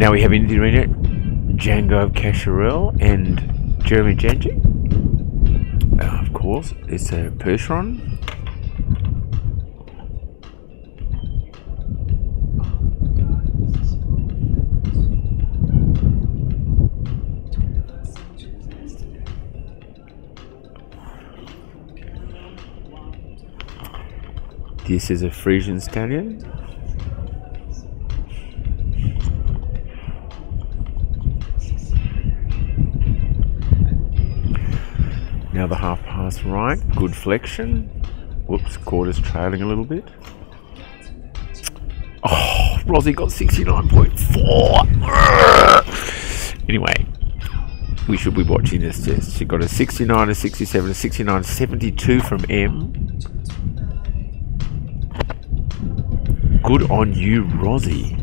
Now we have in the arena Django of Cacharel and Jeremy Janjic. Of course, it's a Percheron. This is a Frisian stallion. Now the half pass right, good flexion. Whoops, quarters trailing a little bit. Oh, Rosie got 69.4. Anyway, we should be watching this test. She got a 69, a 67, a 69, 72 from M. Good on you, Rosie.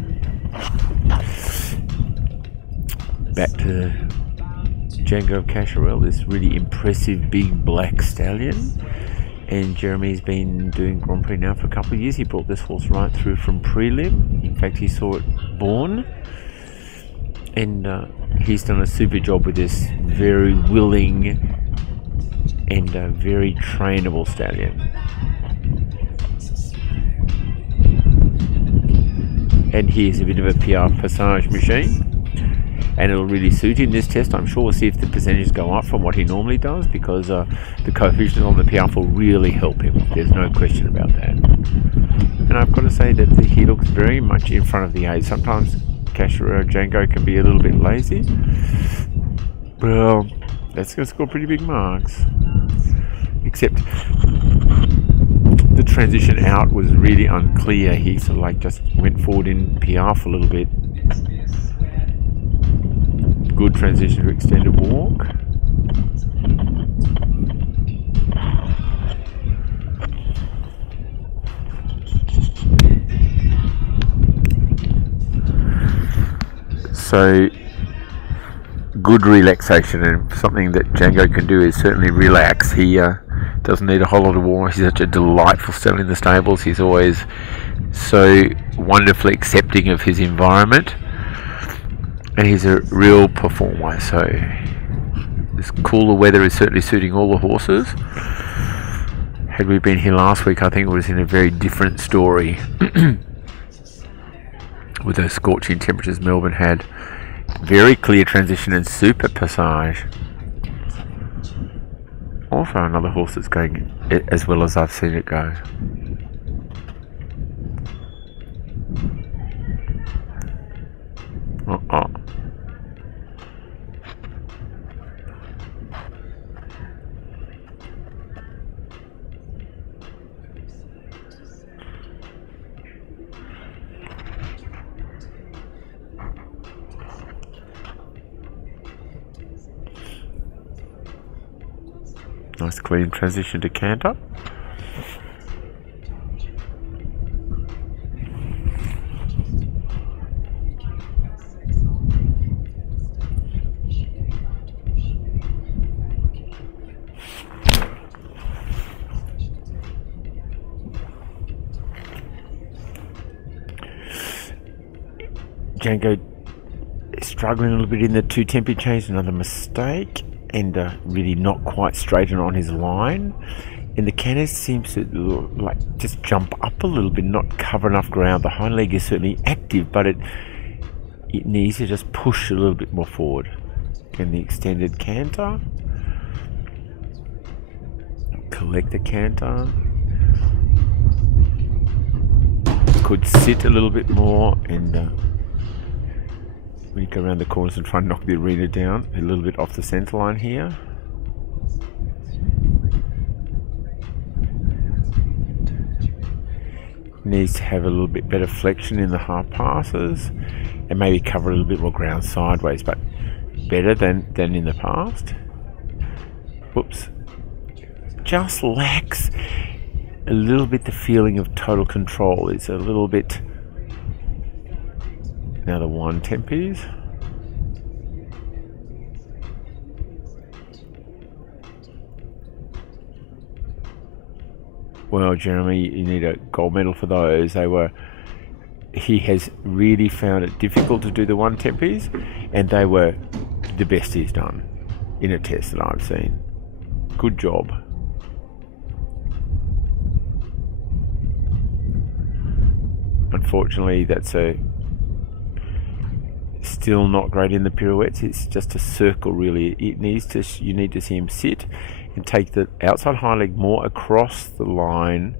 Back to Django of Cacharel, this really impressive big black stallion. And Jeremy's been doing Grand Prix now for a couple of years. He brought this horse right through from prelim. In fact, he saw it born. And he's done a super job with this very willing and very trainable stallion. And here's a bit of a PR passage machine, and it'll really suit him this test. I'm sure we'll see if the percentages go up from what he normally does, because the coefficient on the PR will really help him. There's no question about that. And I've got to say that he looks very much in front of the 8. Sometimes Cacharel Django can be a little bit lazy. Well, that's going to score pretty big marks. Except the transition out was really unclear. He sort of like just went forward in PR for a little bit. Good transition to extended walk. So good relaxation, and something that Django can do is certainly relax. He doesn't need a whole lot of warm. He's such a delightful stallion in the stables. He's always so wonderfully accepting of his environment, and he's a real performer. So this cooler weather is certainly suiting all the horses. Had we been here last week, I think it was in a very different story. With those scorching temperatures Melbourne had. Very clear transition and super passage. Also another horse that's going as well as I've seen it go. Nice clean transition to canter. Django struggling a little bit in the 2 tempi change, another mistake. And really not quite straighten on his line, and the canter seems to like just jump up a little bit, not cover enough ground. The hind leg is certainly active, but it needs to just push a little bit more forward. And the extended canter, collect the canter, could sit a little bit more, and when you go around the corners and try and knock the arena down a little bit off the centre line here. Needs to have a little bit better flexion in the half passes and maybe cover a little bit more ground sideways, but better than in the past. Whoops. Just lacks a little bit the feeling of total control. It's a little bit. Now the 1 tempis. Well, Jeremy, you need a gold medal for those. They were he has really found it difficult to do the 1-tempies, and they were the best he's done in a test that I've seen. Good job. Unfortunately, that's still not great in the pirouettes. It's just a circle, really. You need to see him sit and take the outside hind leg more across the line.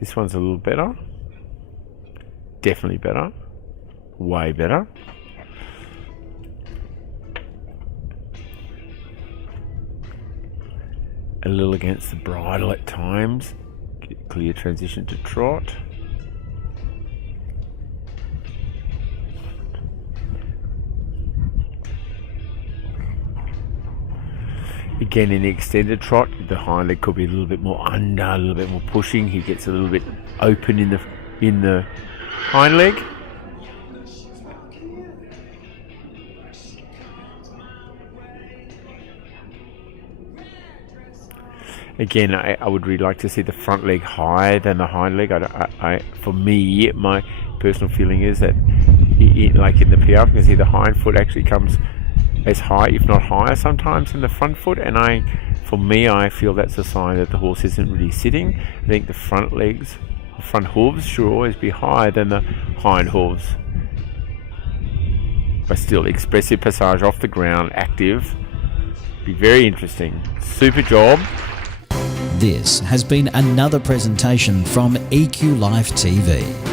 This one's a little better. Definitely better. Way better. A little against the bridle at times. Get clear transition to trot. Again, in the extended trot, the hind leg could be a little bit more under, a little bit more pushing. He gets a little bit open in the hind leg. Again, I would really like to see the front leg higher than the hind leg. For me, my personal feeling is that, like in the PR, you can see the hind foot actually comes as high, if not higher, sometimes than the front foot. And for me, I feel that's a sign that the horse isn't really sitting. I think the front legs, the front hooves, should always be higher than the hind hooves. But still, expressive passage off the ground, active. Be very interesting. Super job. This has been another presentation from EQ Life TV.